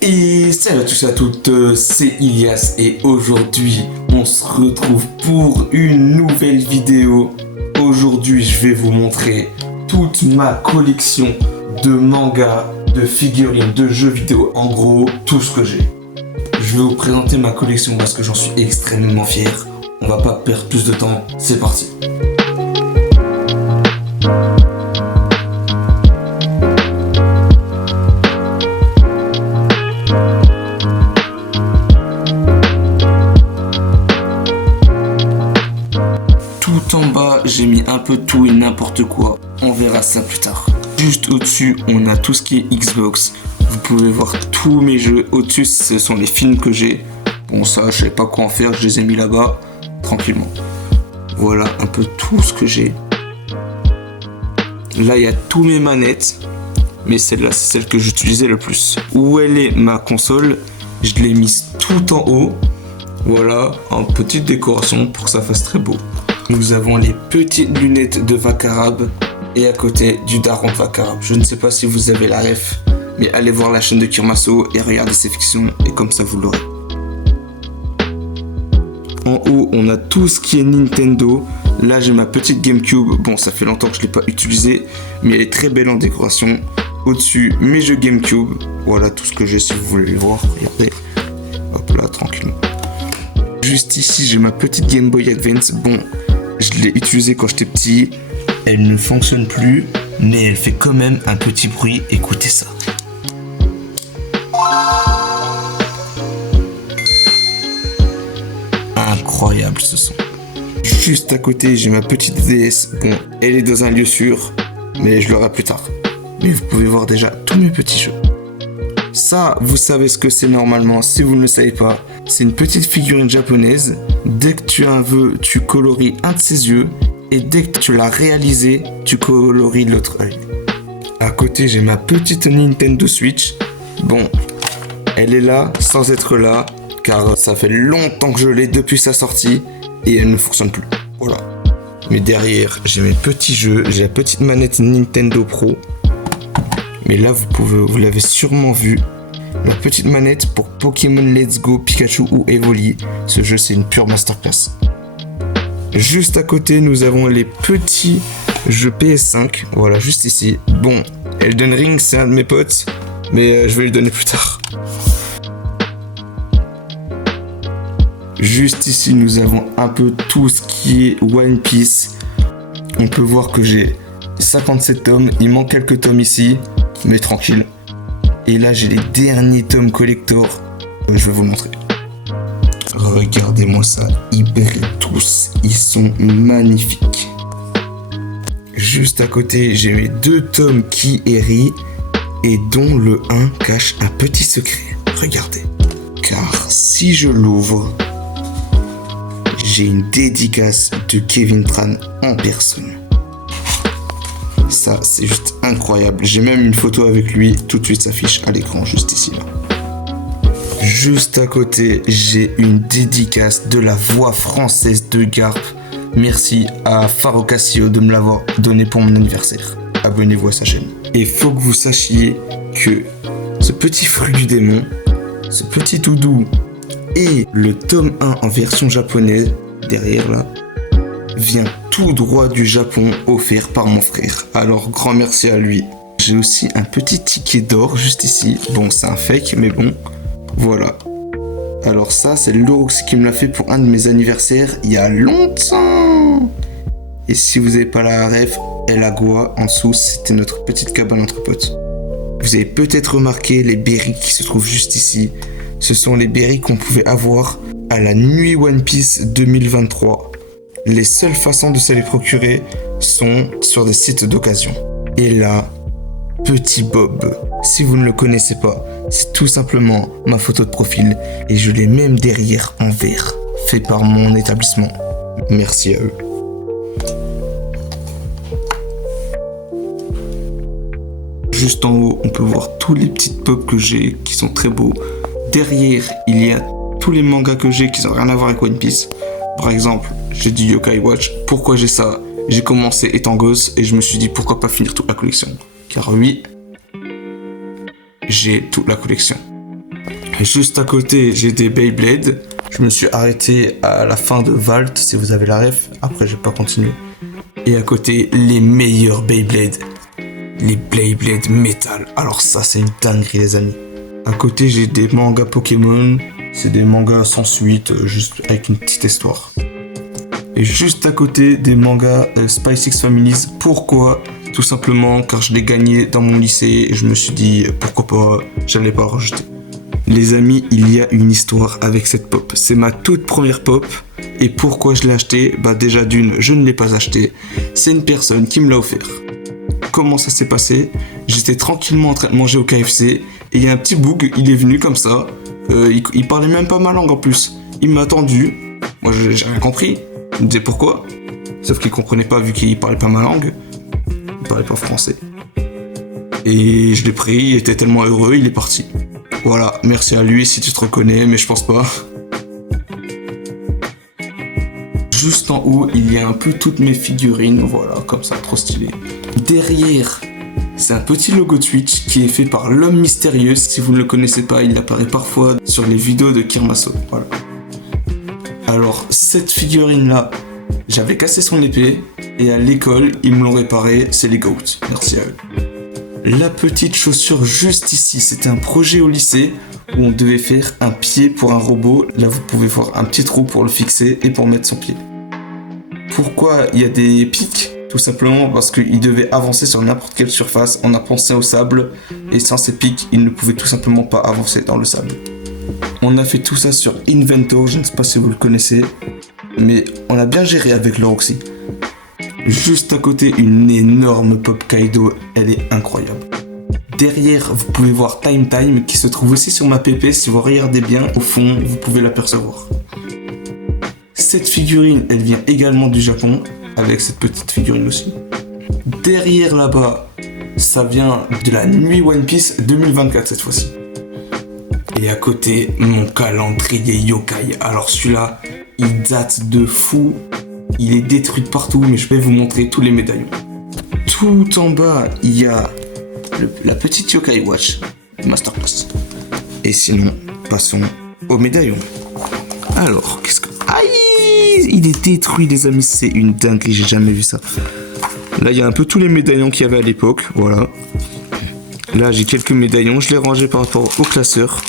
Et salut à tous et à toutes, c'est Ilias et aujourd'hui on se retrouve pour une nouvelle vidéo. Aujourd'hui je vais vous montrer toute ma collection de mangas, de figurines, de jeux vidéo, en gros tout ce que j'ai. Je vais vous présenter ma collection parce que j'en suis extrêmement fier. On va pas perdre plus de temps, c'est parti. Tout en bas, j'ai mis un peu tout et n'importe quoi. On verra ça plus tard. Juste au-dessus, on a tout ce qui est Xbox. Vous pouvez voir tous mes jeux. Au-dessus, ce sont les films que j'ai. Bon, ça, je sais pas quoi en faire. Je les ai mis là-bas, tranquillement. Voilà un peu tout ce que j'ai. Là, il y a tous mes manettes. Mais celle-là, c'est celle que j'utilisais le plus. Où elle est, ma console? Je l'ai mise tout en haut. Voilà, en petite décoration pour que ça fasse très beau. Nous avons les petites lunettes de Vakarab et à côté du daron de Vakarab. Je ne sais pas si vous avez la ref, mais allez voir la chaîne de Kirmaso et regardez ses fictions et comme ça vous l'aurez. En haut, on a tout ce qui est Nintendo. Là, j'ai ma petite GameCube. Bon, ça fait longtemps que je ne l'ai pas utilisée, mais elle est très belle en décoration. Au-dessus, mes jeux GameCube. Voilà tout ce que j'ai si vous voulez le voir. Regardez. Hop là, tranquillement. Juste ici, j'ai ma petite Game Boy Advance. Bon, je l'ai utilisée quand j'étais petit. Elle ne fonctionne plus, mais elle fait quand même un petit bruit. Écoutez ça. Incroyable ce son. Juste à côté, j'ai ma petite DS. Bon, elle est dans un lieu sûr, mais je l'aurai plus tard. Mais vous pouvez voir déjà tous mes petits jeux. Ça, vous savez ce que c'est normalement. Si vous ne le savez pas, c'est une petite figurine japonaise. Dès que tu as un vœu, tu colories un de ses yeux. Et dès que tu l'as réalisé, tu colories l'autre œil. À côté, j'ai ma petite Nintendo Switch. Bon, elle est là sans être là. Car ça fait longtemps que je l'ai depuis sa sortie. Et elle ne fonctionne plus. Voilà. Mais derrière, j'ai mes petits jeux. J'ai la petite manette Nintendo Pro. Mais là, vous l'avez sûrement vu. Ma petite manette pour Pokémon Let's Go, Pikachu ou Evoli. Ce jeu, c'est une pure masterclass. Juste à côté, nous avons les petits jeux PS5. Voilà, juste ici. Bon, Elden Ring, c'est un de mes potes. Mais je vais lui donner plus tard. Juste ici, nous avons un peu tout ce qui est One Piece. On peut voir que j'ai 57 tomes. Il manque quelques tomes ici. Mais tranquille. Et là, j'ai les derniers tomes collector. Je vais vous montrer. Regardez-moi ça. Ils brillent tous. Ils sont magnifiques. Juste à côté, j'ai mes 2 tomes Ki-Eri. Et dont le 1 cache un petit secret. Regardez. Car si je l'ouvre, j'ai une dédicace de Kevin Tran en personne. Ça, c'est juste incroyable. J'ai même une photo avec lui. Tout de suite s'affiche à l'écran, juste ici, là. Juste à côté, j'ai une dédicace de la voix française de Garp. Merci à Farokasio de me l'avoir donné pour mon anniversaire. Abonnez-vous à sa chaîne. Et faut que vous sachiez que ce petit fruit du démon, ce petit tout doux et le tome 1 en version japonaise, derrière là, vient tout droit du Japon, offert par mon frère. Alors grand merci à lui. J'ai aussi un petit ticket d'or juste ici. Bon, c'est un fake, mais bon, voilà. Alors ça, c'est Lorox qui me l'a fait pour un de mes anniversaires il y a longtemps. Et si vous n'avez pas la ref, El Agua en dessous, c'était notre petite cabane entre potes. Vous avez peut-être remarqué les berries qui se trouvent juste ici. Ce sont les berries qu'on pouvait avoir à la nuit One Piece 2023. Les seules façons de se les procurer sont sur des sites d'occasion. Et là, Petit Bob, si vous ne le connaissez pas, c'est tout simplement ma photo de profil et je l'ai même derrière en vert, fait par mon établissement. Merci à eux. Juste en haut, on peut voir tous les petites pop que j'ai qui sont très beaux. Derrière, il y a tous les mangas que j'ai qui n'ont rien à voir avec One Piece. Par exemple, j'ai du Yokai Watch. Pourquoi j'ai ça? J'ai commencé étant gosse et je me suis dit pourquoi pas finir toute la collection. Car oui, j'ai toute la collection. Juste à côté, j'ai des Beyblade. Je me suis arrêté à la fin de Valt, si vous avez la ref. Après, j'ai pas continué. Et à côté, les meilleurs Beyblade. Les Beyblade Metal. Alors ça, c'est une dinguerie, les amis. À côté, j'ai des mangas Pokémon. C'est des mangas sans suite, juste avec une petite histoire. Et juste à côté, des mangas Spice X Families. Pourquoi ? Tout simplement car je l'ai gagné dans mon lycée et je me suis dit pourquoi pas, j'allais pas le rejeter. Les amis, il y a une histoire avec cette pop. C'est ma toute première pop. Et pourquoi je l'ai acheté ? Bah déjà d'une, je ne l'ai pas acheté. C'est une personne qui me l'a offert. Comment ça s'est passé ? J'étais tranquillement en train de manger au KFC et il y a un petit boug, il est venu comme ça. Il parlait même pas ma langue en plus. Il m'a attendu. Moi j'ai rien compris. Il me disait pourquoi ? Sauf qu'il comprenait pas vu qu'il parlait pas ma langue. Il parlait pas français. Et je l'ai pris, il était tellement heureux, il est parti. Voilà, merci à lui si tu te reconnais, mais je pense pas. Juste en haut, il y a un peu toutes mes figurines, voilà, comme ça, trop stylé. Derrière, c'est un petit logo Twitch qui est fait par l'homme mystérieux. Si vous ne le connaissez pas, il apparaît parfois sur les vidéos de Kirmaso. Voilà. Alors, cette figurine-là, j'avais cassé son épée et à l'école, ils me l'ont réparé, c'est les GOAT. Merci à eux. La petite chaussure juste ici, c'était un projet au lycée où on devait faire un pied pour un robot. Là, vous pouvez voir un petit trou pour le fixer et pour mettre son pied. Pourquoi il y a des pics ? Tout simplement parce qu'il devait avancer sur n'importe quelle surface. On a pensé au sable et sans ces pics, il ne pouvait tout simplement pas avancer dans le sable. On a fait tout ça sur Inventor, je ne sais pas si vous le connaissez, mais on a bien géré avec le Roxy. Juste à côté, une énorme pop Kaido, elle est incroyable. Derrière, vous pouvez voir Time Time qui se trouve aussi sur ma PP. Si vous regardez bien, au fond, vous pouvez l'apercevoir. Cette figurine, elle vient également du Japon, avec cette petite figurine aussi. Derrière là-bas, ça vient de la nuit One Piece 2024 cette fois-ci. Et à côté, mon calendrier yokai. Alors celui-là, il date de fou. Il est détruit de partout, mais je vais vous montrer tous les médaillons. Tout en bas, il y a la petite Yokai Watch Masterclass. Et sinon, passons aux médaillons. Alors, qu'est-ce que... Aïe, il est détruit, les amis, c'est une dinguerie, j'ai jamais vu ça. Là, il y a un peu tous les médaillons qu'il y avait à l'époque, voilà. Là, j'ai quelques médaillons, je les rangés par rapport au classeur.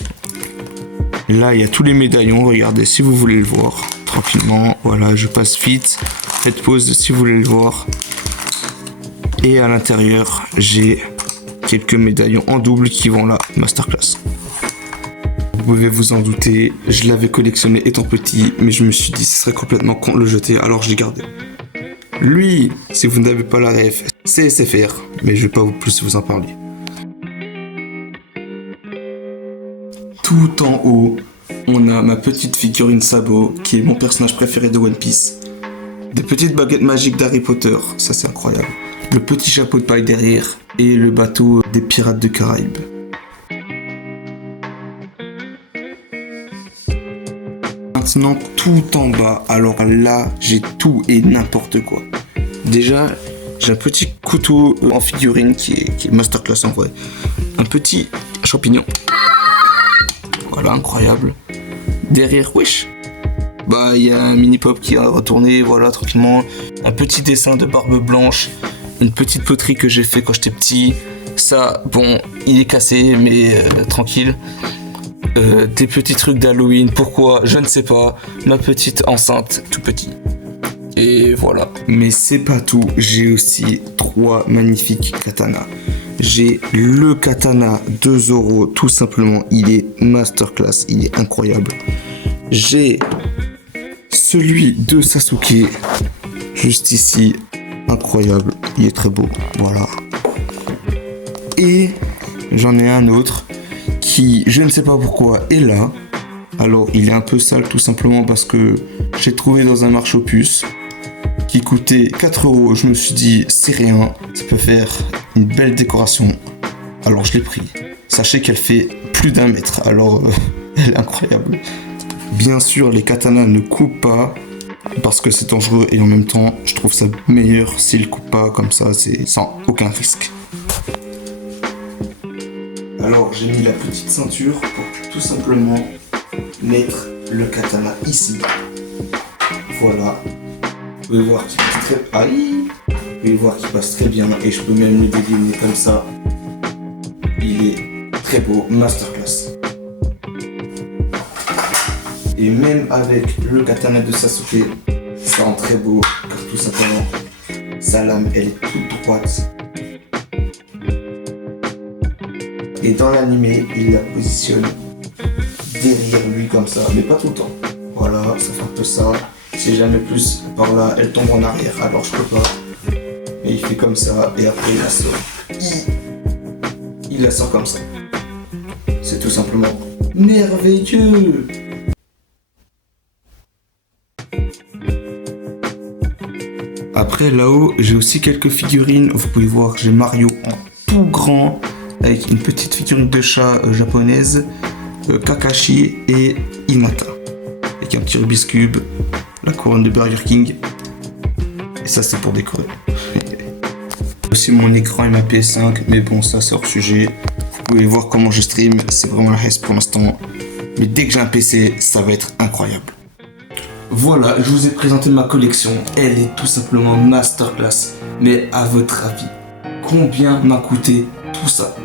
Là, il y a tous les médaillons, regardez si vous voulez le voir. Tranquillement, voilà, je passe vite. Faites pause si vous voulez le voir. Et à l'intérieur, j'ai quelques médaillons en double qui vont là, Masterclass. Vous pouvez vous en douter, je l'avais collectionné étant petit, mais je me suis dit ce serait complètement con de le jeter, alors je l'ai gardé. Lui, si vous n'avez pas la ref, c'est SFR, mais je vais pas plus vous en parler. Tout en haut, on a ma petite figurine Sabo, qui est mon personnage préféré de One Piece. Des petites baguettes magiques d'Harry Potter, ça c'est incroyable. Le petit chapeau de paille derrière, et le bateau des pirates de Caraïbes. Maintenant, tout en bas, alors là, j'ai tout et n'importe quoi. Déjà, j'ai un petit couteau en figurine qui est masterclass en vrai. Un petit champignon. Voilà, incroyable. Derrière, wesh. Bah, il y a un mini-pop qui a retourné, voilà, tranquillement. Un petit dessin de Barbe Blanche. Une petite poterie que j'ai fait quand j'étais petit. Ça, bon, il est cassé, mais tranquille. Des petits trucs d'Halloween, pourquoi, je ne sais pas. Ma petite enceinte, tout petit. Et voilà. Mais c'est pas tout, j'ai aussi 3 magnifiques katanas. J'ai le katana de Zoro, tout simplement, il est masterclass, il est incroyable. J'ai celui de Sasuke, juste ici, incroyable, il est très beau, voilà. Et j'en ai un autre qui, je ne sais pas pourquoi, est là. Alors, il est un peu sale tout simplement parce que j'ai trouvé dans un marché aux puces qui coûtait 4 €. Je me suis dit, c'est rien, ça peut faire une belle décoration. Alors, je l'ai pris. Sachez qu'elle fait plus d'1 mètre, alors elle est incroyable. Bien sûr, les katanas ne coupent pas parce que c'est dangereux et en même temps, je trouve ça meilleur s'ils coupent pas comme ça, c'est sans aucun risque. Alors, j'ai mis la petite ceinture pour tout simplement mettre le katana ici. Voilà. Vous pouvez voir qu'il passe très... Aïe. Vous pouvez voir qu'il passe très bien et je peux même le dégainer comme ça. Il est très beau, masterclass. Et même avec le katana de Sasuke, ça rend très beau car tout simplement sa lame elle est toute droite. Et dans l'animé, il la positionne derrière lui comme ça, mais pas tout le temps. Voilà, ça fait un peu ça. Si jamais plus par là, elle tombe en arrière, alors je peux pas. Mais il fait comme ça et après il la sort. Il la sort comme ça. C'est tout simplement merveilleux. Après là-haut, j'ai aussi quelques figurines. Vous pouvez voir, j'ai Mario en tout grand avec une petite figurine de chat japonaise, Kakashi et Hinata. Avec un petit Rubik's Cube, la couronne de Burger King. Et ça c'est pour décorer. Aussi mon écran et ma PS5, mais bon ça c'est hors sujet. Vous pouvez voir comment je stream, c'est vraiment la reste pour l'instant. Mais dès que j'ai un PC, ça va être incroyable. Voilà, je vous ai présenté ma collection. Elle est tout simplement masterclass. Mais à votre avis, combien m'a coûté tout ça?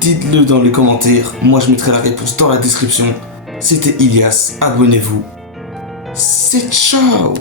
Dites-le dans les commentaires. Moi, je mettrai la réponse dans la description. C'était Ilias. Abonnez-vous. C'est ciao!